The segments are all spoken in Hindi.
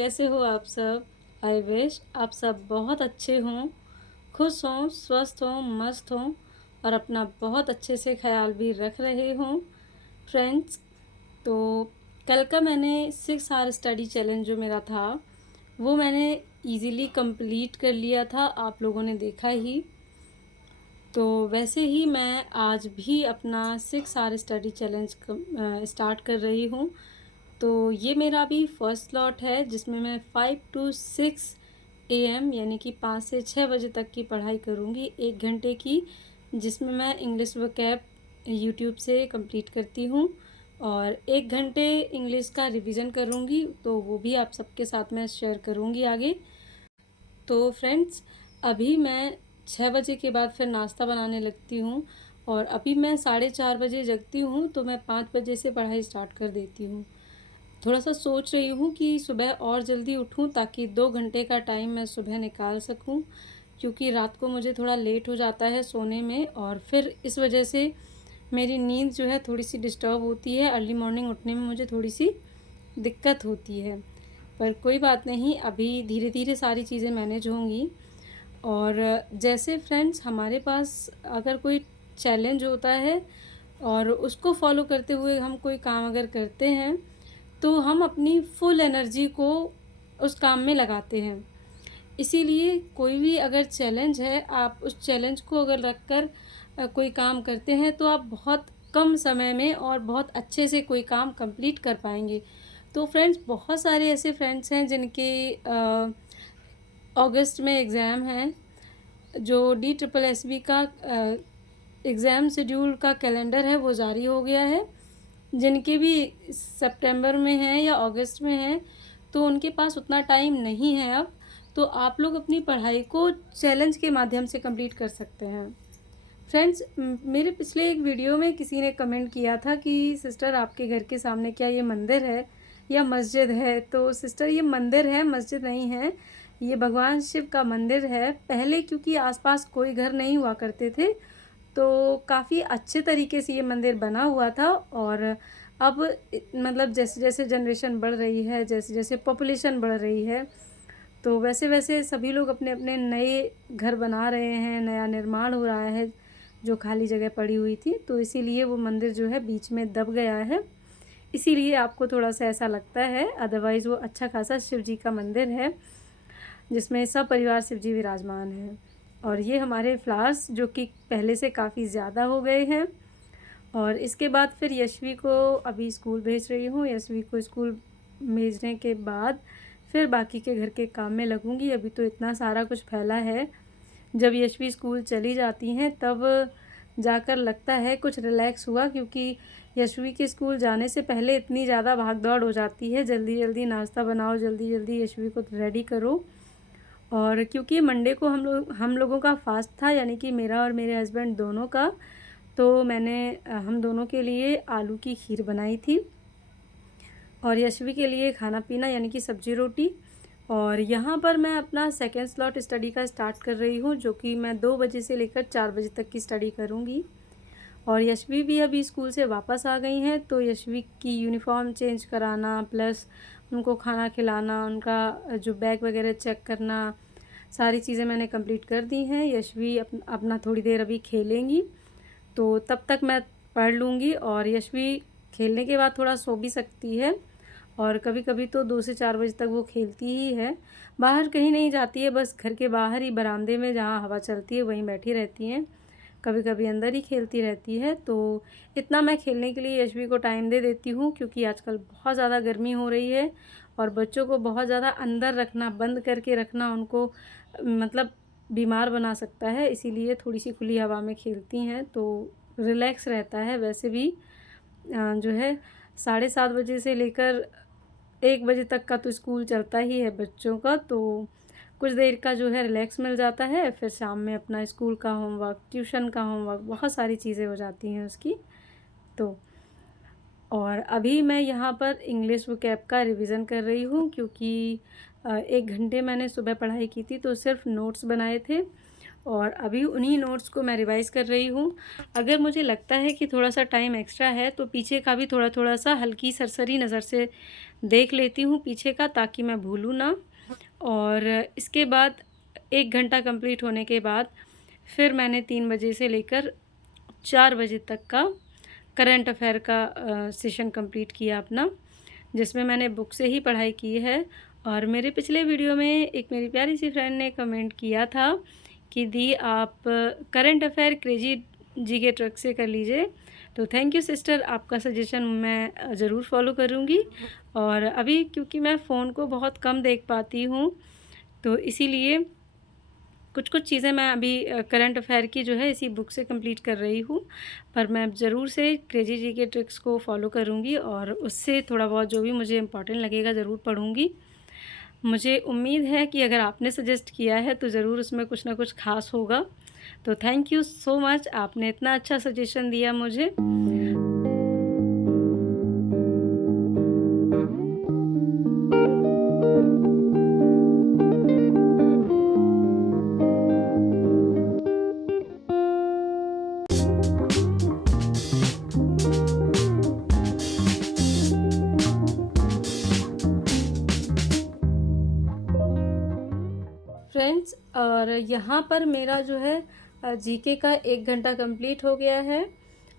कैसे हो आप सब? आई विश आप सब बहुत अच्छे हों, खुश हों, स्वस्थ हों, मस्त हों और अपना बहुत अच्छे से ख़्याल भी रख रहे हों। फ्रेंड्स, तो कल का मैंने 6 आवर स्टडी चैलेंज जो मेरा था, वो मैंने ईज़िली कंप्लीट कर लिया था, आप लोगों ने देखा ही। तो वैसे ही मैं आज भी अपना 6 आवर स्टडी चैलेंज स्टार्ट कर रही हूँ। तो ये मेरा अभी फर्स्ट स्लॉट है जिसमें मैं 5 टू 6 एएम यानी कि 5 से 6 बजे तक की पढ़ाई करूँगी 1 घंटे की, जिसमें मैं इंग्लिश वोकैब यूट्यूब से कंप्लीट करती हूँ और 1 घंटे इंग्लिश का रिवीजन करूँगी, तो वो भी आप सबके साथ मैं शेयर करूँगी आगे। तो फ्रेंड्स, अभी मैं 6 बजे के बाद फिर नाश्ता बनाने लगती हूँ और अभी मैं 4:30 बजे जगती हूँ, तो मैं 5 बजे से पढ़ाई स्टार्ट कर देती हूँ। थोड़ा-सा सोच रही हूँ कि सुबह और जल्दी उठूँ ताकि 2 घंटे का टाइम मैं सुबह निकाल सकूँ, क्योंकि रात को मुझे थोड़ा लेट हो जाता है सोने में और फिर इस वजह से मेरी नींद जो है थोड़ी-सी डिस्टर्ब होती है, अर्ली मॉर्निंग उठने में मुझे थोड़ी-सी दिक्कत होती है। पर कोई बात नहीं, अभी धीरे-धीरे सारी चीज़ें मैनेज होंगी। और जैसे फ्रेंड्स हमारे पास अगर कोई चैलेंज होता है और उसको फॉलो करते हुए हम कोई काम अगर करते हैं, तो हम अपनी फुल एनर्जी को उस काम में लगाते हैं। इसीलिए कोई भी अगर चैलेंज है, आप उस चैलेंज को अगर रख कर कोई काम करते हैं, तो आप बहुत कम समय में और बहुत अच्छे से कोई काम कंप्लीट कर पाएँगे। तो फ्रेंड्स, बहुत सारे ऐसे फ्रेंड्स हैं जिनके अगस्त में एग्ज़ाम हैं, जो डी ट्रिपल एसबी का एग्ज़ाम शेड्यूल का कैलेंडर है वो जारी हो गया है। जिनके भी सितंबर में हैं या अगस्त में हैं, तो उनके पास उतना टाइम नहीं है अब, तो आप लोग अपनी पढ़ाई को चैलेंज के माध्यम से कंप्लीट कर सकते हैं। फ्रेंड्स, मेरे पिछले एक वीडियो में किसी ने कमेंट किया था कि सिस्टर आपके घर के सामने क्या ये मंदिर है या मस्जिद है? तो सिस्टर, ये मंदिर है, मस्जिद नहीं है। ये भगवान शिव का मंदिर है। पहले क्योंकि आसपास कोई घर नहीं हुआ करते थे, तो काफ़ी अच्छे तरीके से ये मंदिर बना हुआ था और अब मतलब जैसे-जैसे जनरेशन बढ़ रही है, जैसे-जैसे पॉपुलेशन बढ़ रही है, तो वैसे-वैसे सभी लोग अपने-अपने नए घर बना रहे हैं, नया निर्माण हो रहा है, जो खाली जगह पड़ी हुई थी, तो इसीलिए वो मंदिर जो है बीच में दब गया है। इसीलिए आपको थोड़ा-सा ऐसा लगता है, अदरवाइज़ वो अच्छा खासा शिव जी का मंदिर है, जिसमें सपरिवार शिव जी विराजमान हैं। और ये हमारे फ्लावर्स जो कि पहले से काफ़ी ज़्यादा हो गए हैं। और इसके बाद फिर यशवी को अभी स्कूल भेज रही हूँ। यशवी को स्कूल भेजने के बाद फिर बाकी के घर के काम में लगूँगी। अभी तो इतना सारा कुछ फैला है, जब यशवी स्कूल चली जाती हैं तब जाकर लगता है कुछ रिलैक्स हुआ, क्योंकि यशवी के स्कूल जाने से पहले इतनी ज़्यादा भाग-दौड़ हो जाती है। जल्दी-जल्दी नाश्ता बनाओ, जल्दी-जल्दी यशवी को रेडी करो। और क्योंकि मंडे को हम लोगों का फ़ास्ट था, यानी कि मेरा और मेरे हस्बैंड दोनों का, तो मैंने हम दोनों के लिए आलू की खीर बनाई थी और यशवी के लिए खाना-पीना यानी कि सब्ज़ी-रोटी। और यहाँ पर मैं अपना सेकंड स्लॉट स्टडी का स्टार्ट कर रही हूँ, जो कि मैं 2 बजे से लेकर 4 बजे तक की स्टडी करूँगी। और यशवी भी अभी स्कूल से वापस आ गई हैं, तो यशवी की यूनिफ़ॉर्म चेंज कराना प्लस उनको खाना खिलाना, उनका जो बैग वगैरह चेक करना, सारी चीज़ें मैंने कंप्लीट कर दी हैं। यशवी अपना थोड़ी देर अभी खेलेंगी, तो तब तक मैं पढ़ लूँगी और यशवी खेलने के बाद थोड़ा सो भी सकती है और कभी-कभी तो 2 से 4 बजे तक वो खेलती ही है। बाहर कहीं नहीं जाती है, बस घर के बाहर ही बरामदे में जहाँ हवा चलती है वहीं बैठी रहती हैं। कभी-कभी अंदर ही खेलती रहती है, तो इतना मैं खेलने के लिए यशवी को टाइम दे देती हूँ, क्योंकि आजकल बहुत ज़्यादा गर्मी हो रही है और बच्चों को बहुत ज़्यादा अंदर रखना, बंद करके रखना उनको मतलब बीमार बना सकता है। इसीलिए थोड़ी-सी खुली हवा में खेलती हैं तो रिलैक्स रहता है। वैसे भी जो है 7:30 बजे से लेकर 1 बजे तक का तो स्कूल चलता ही है बच्चों का, तो कुछ देर का जो है रिलैक्स मिल जाता है। फिर शाम में अपना स्कूल का होमवर्क, ट्यूशन का होमवर्क, बहुत सारी चीज़ें हो जाती हैं उसकी। तो और अभी मैं यहाँ पर इंग्लिश वोकैब का रिवीज़न कर रही हूँ, क्योंकि 1 घंटे मैंने सुबह पढ़ाई की थी, तो सिर्फ़ नोट्स बनाए थे और अभी उन्हीं नोट्स को मैं रिवाइज़ कर रही हूँ। अगर मुझे लगता है कि थोड़ा-सा टाइम एक्स्ट्रा है तो पीछे का भी थोड़ा-थोड़ा सा हल्की सरसरी नज़र से देख लेती हूँ पीछे का, ताकि मैं भूलूँ ना। और इसके बाद 1 घंटा कंप्लीट होने के बाद फिर मैंने 3 बजे से लेकर 4 बजे तक का करंट अफ़ेयर का सेशन कंप्लीट किया अपना, जिसमें मैंने बुक से ही पढ़ाई की है। और मेरे पिछले वीडियो में एक मेरी प्यारी सी फ्रेंड ने कमेंट किया था कि दी आप current affair crazy GK trick से कर लीजिए। तो थैंक यू सिस्टर, आपका सजेशन मैं ज़रूर फ़ॉलो करूँगी। और अभी क्योंकि मैं फ़ोन को बहुत कम देख पाती हूँ, तो इसीलिए कुछ-कुछ चीज़ें मैं अभी करंट अफ़ेयर की जो है इसी बुक से कंप्लीट कर रही हूँ। पर मैं ज़रूर से क्रेज़ी जीके ट्रिक्स को फ़ॉलो करूँगी और उससे थोड़ा बहुत जो भी मुझे इम्पोर्टेंट लगेगा ज़रूर पढ़ूँगी। मुझे उम्मीद है कि अगर आपने सजेस्ट किया है तो ज़रूर उसमें कुछ ना कुछ ख़ास होगा। तो थैंक यू सो मच, आपने इतना अच्छा सजेशन दिया मुझे। फ्रेंड्स, और यहाँ पर मेरा जो है जीके का 1 घंटा कंप्लीट हो गया है।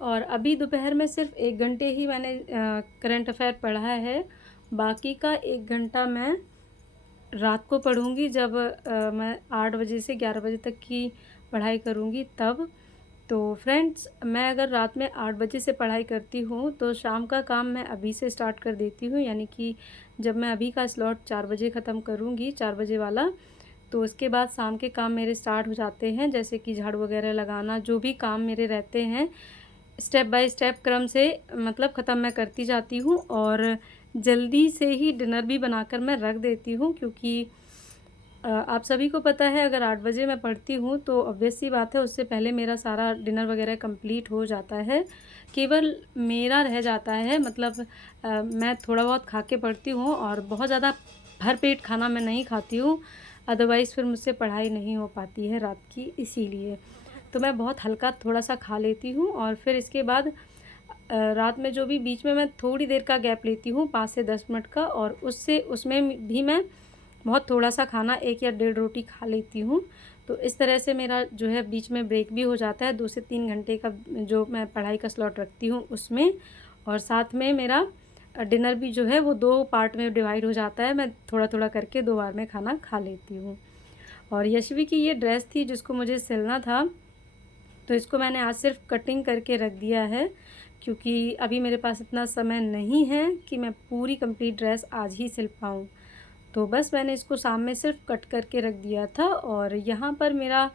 और अभी दोपहर में सिर्फ 1 घंटे ही मैंने करंट अफ़ेयर पढ़ा है। बाकी का 1 घंटा मैं रात को पढ़ूँगी, जब मैं 8 बजे से 11 बजे तक की पढ़ाई करूँगी तब। तो फ्रेंड्स, मैं अगर रात में 8 बजे से पढ़ाई करती हूँ तो शाम का काम मैं अभी से स्टार्ट कर देती हूँ, यानी कि जब मैं अभी का स्लॉट 4 बजे ख़त्म करूँगी, 4 बजे वाला, तो उसके बाद शाम के काम मेरे स्टार्ट हो जाते हैं, जैसे कि झाड़ू वगैरह लगाना, जो भी काम मेरे रहते हैं स्टेप बाय स्टेप क्रम से मतलब ख़त्म मैं करती जाती हूँ। और जल्दी से ही डिनर भी बनाकर मैं रख देती हूँ, क्योंकि आप सभी को पता है अगर 8 बजे मैं पढ़ती हूँ तो ऑब्वियस सी बात है उससे पहले मेरा सारा डिनर वगैरह कंप्लीट हो जाता है। केवल मेरा रह जाता है, मतलब मैं थोड़ा बहुत खा के पढ़ती हूँ और बहुत ज़्यादा भरपेट खाना मैं नहीं खाती हूँ, अदरवाइज़ फिर मुझसे पढ़ाई नहीं हो पाती है रात की, इसीलिए। तो मैं बहुत हल्का थोड़ा-सा खा लेती हूँ और फिर इसके बाद रात में जो भी बीच में मैं थोड़ी देर का गैप लेती हूँ 5 से 10 मिनट का, और उसमें भी मैं बहुत थोड़ा-सा खाना 1 या डेढ़ रोटी खा लेती हूँ। तो इस तरह से मेरा जो है बीच में ब्रेक भी हो जाता है, 2 से 3 घंटे का जो मैं पढ़ाई का स्लॉट रखती हूँ उसमें। और साथ में मेरा डिनर भी जो है वो 2 पार्ट में डिवाइड हो जाता है, मैं थोड़ा-थोड़ा करके 2 बार में खाना खा लेती हूँ। और यशवी की ये ड्रेस थी जिसको मुझे सिलना था, तो इसको मैंने आज सिर्फ कटिंग करके रख दिया है, क्योंकि अभी मेरे पास इतना समय नहीं है कि मैं पूरी कंप्लीट ड्रेस आज ही सिल पाऊँ। तो बस मैंने इसको शाम में सिर्फ कट करके रख दिया था। और यहाँ पर मेरा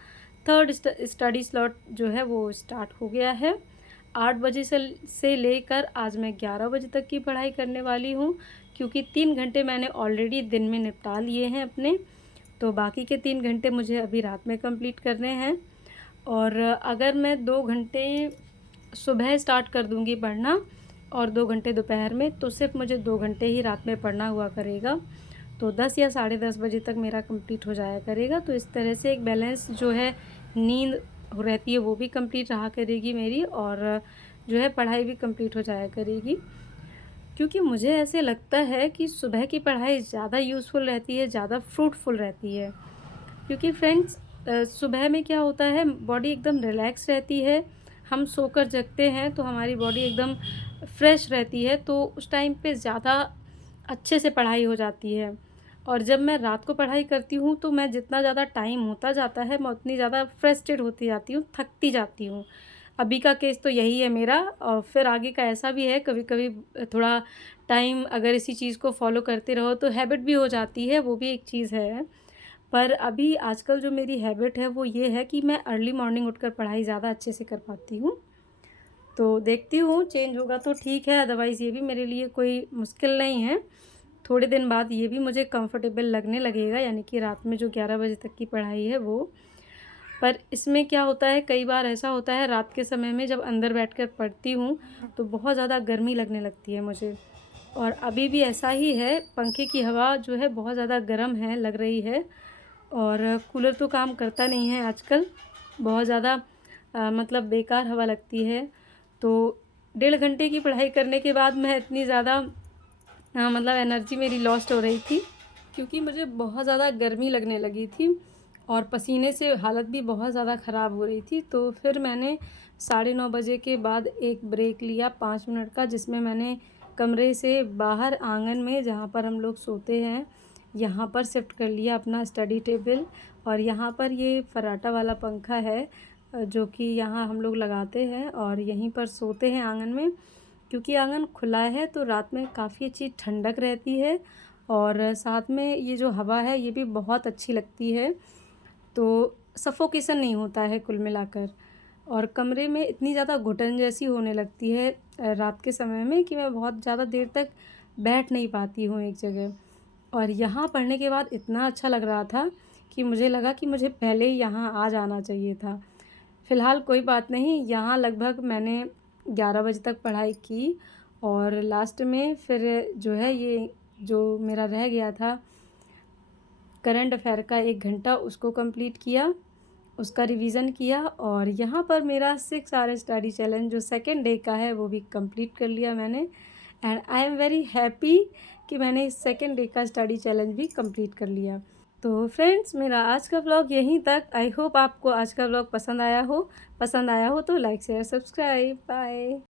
थर्ड स्टडी स्लॉट जो है वो स्टार्ट हो गया है। 8 बजे से लेकर आज मैं 11 बजे तक की पढ़ाई करने वाली हूँ, क्योंकि 3 घंटे मैंने ऑलरेडी दिन में निपटा लिए हैं अपने। तो बाकी के 3 घंटे मुझे अभी रात में कंप्लीट करने हैं। और अगर मैं 2 घंटे सुबह स्टार्ट कर दूँगी पढ़ना और 2 घंटे दोपहर में, तो सिर्फ मुझे 2 घंटे ही रात में पढ़ना हुआ करेगा। तो 10 या साढ़े 10 बजे तक मेरा कंप्लीट हो जाया करेगा। तो इस तरह से एक बैलेंस जो है नींद रहती है वो भी कंप्लीट रहा करेगी मेरी, और जो है पढ़ाई भी कंप्लीट हो जाया करेगी। क्योंकि मुझे ऐसे लगता है कि सुबह की पढ़ाई ज़्यादा यूज़फुल रहती है, ज़्यादा फ्रूटफुल रहती है। क्योंकि फ्रेंड्स, सुबह में क्या होता है, बॉडी एकदम रिलैक्स रहती है, हम सोकर जगते हैं तो हमारी बॉडी एकदम फ्रेश रहती है, तो उस टाइम पे ज़्यादा अच्छे से पढ़ाई हो जाती है। और जब मैं रात को पढ़ाई करती हूँ तो मैं जितना ज़्यादा टाइम होता जाता है मैं उतनी ज़्यादा फ्रस्ट्रेट होती जाती हूँ, थकती जाती हूँ। अभी का केस तो यही है मेरा, और फिर आगे का ऐसा भी है, कभी-कभी थोड़ा टाइम अगर इसी चीज़ को फ़ॉलो करते रहो तो हैबिट भी हो जाती है, वो भी एक चीज़ है। पर अभी आजकल जो मेरी हैबिट है वो ये है कि मैं अर्ली मॉर्निंग उठकर पढ़ाई ज़्यादा अच्छे से कर पाती हूँ। तो देखती हूँ चेंज होगा तो ठीक है, अदरवाइज़ ये भी मेरे लिए कोई मुश्किल नहीं है। थोड़े दिन बाद ये भी मुझे कंफर्टेबल लगने लगेगा, यानी कि रात में जो 11 बजे तक की पढ़ाई है वो। पर इसमें क्या होता है, कई बार ऐसा होता है रात के समय में जब अंदर बैठकर पढ़ती हूँ तो बहुत ज़्यादा गर्मी लगने लगती है मुझे। और अभी भी ऐसा ही है, पंखे की हवा जो है बहुत ज़्यादा गर्म है लग रही है। और कूलर तो काम करता नहीं है आजकल, बहुत ज़्यादा मतलब बेकार हवा लगती है। तो 1.5 घंटे की पढ़ाई करने के बाद मैं इतनी ज़्यादा मतलब एनर्जी मेरी लॉस्ट हो रही थी, क्योंकि मुझे बहुत ज़्यादा गर्मी लगने लगी थी और पसीने से हालत भी बहुत ज़्यादा ख़राब हो रही थी। तो फिर मैंने 9:30 बजे के बाद एक ब्रेक लिया 5 मिनट का, जिसमें मैंने कमरे से बाहर आंगन में, जहाँ पर हम लोग सोते हैं, यहाँ पर शिफ्ट कर लिया अपना स्टडी टेबल। और यहाँ पर ये फर्राटा वाला पंखा है जो कि यहाँ हम लोग लगाते हैं और यहीं पर सोते हैं आंगन में, क्योंकि आंगन खुला है तो रात में काफ़ी अच्छी ठंडक रहती है और साथ में ये जो हवा है ये भी बहुत अच्छी लगती है, तो सफोकेशन नहीं होता है कुल मिलाकर। और कमरे में इतनी ज़्यादा घुटन जैसी होने लगती है रात के समय में कि मैं बहुत ज़्यादा देर तक बैठ नहीं पाती हूँ एक जगह। और यहाँ पढ़ने के बाद इतना अच्छा लग रहा था कि मुझे लगा कि मुझे पहले ही यहाँ आ जाना चाहिए था। फ़िलहाल कोई बात नहीं, यहाँ लगभग मैंने 11 बजे तक पढ़ाई की और लास्ट में फिर जो है ये जो मेरा रह गया था करंट अफेयर का 1 घंटा, उसको कंप्लीट किया, उसका रिवीजन किया और यहाँ पर मेरा 6 आवर स्टडी चैलेंज जो सेकंड डे का है वो भी कंप्लीट कर लिया मैंने। And I am very happy कि मैंने इस सेकंड डे का स्टडी चैलेंज भी कंप्लीट कर लिया। तो फ्रेंड्स, मेरा आज का व्लॉग यहीं तक। आई होप आपको आज का व्लॉग पसंद आया हो तो लाइक शेयर सब्सक्राइब। बाय।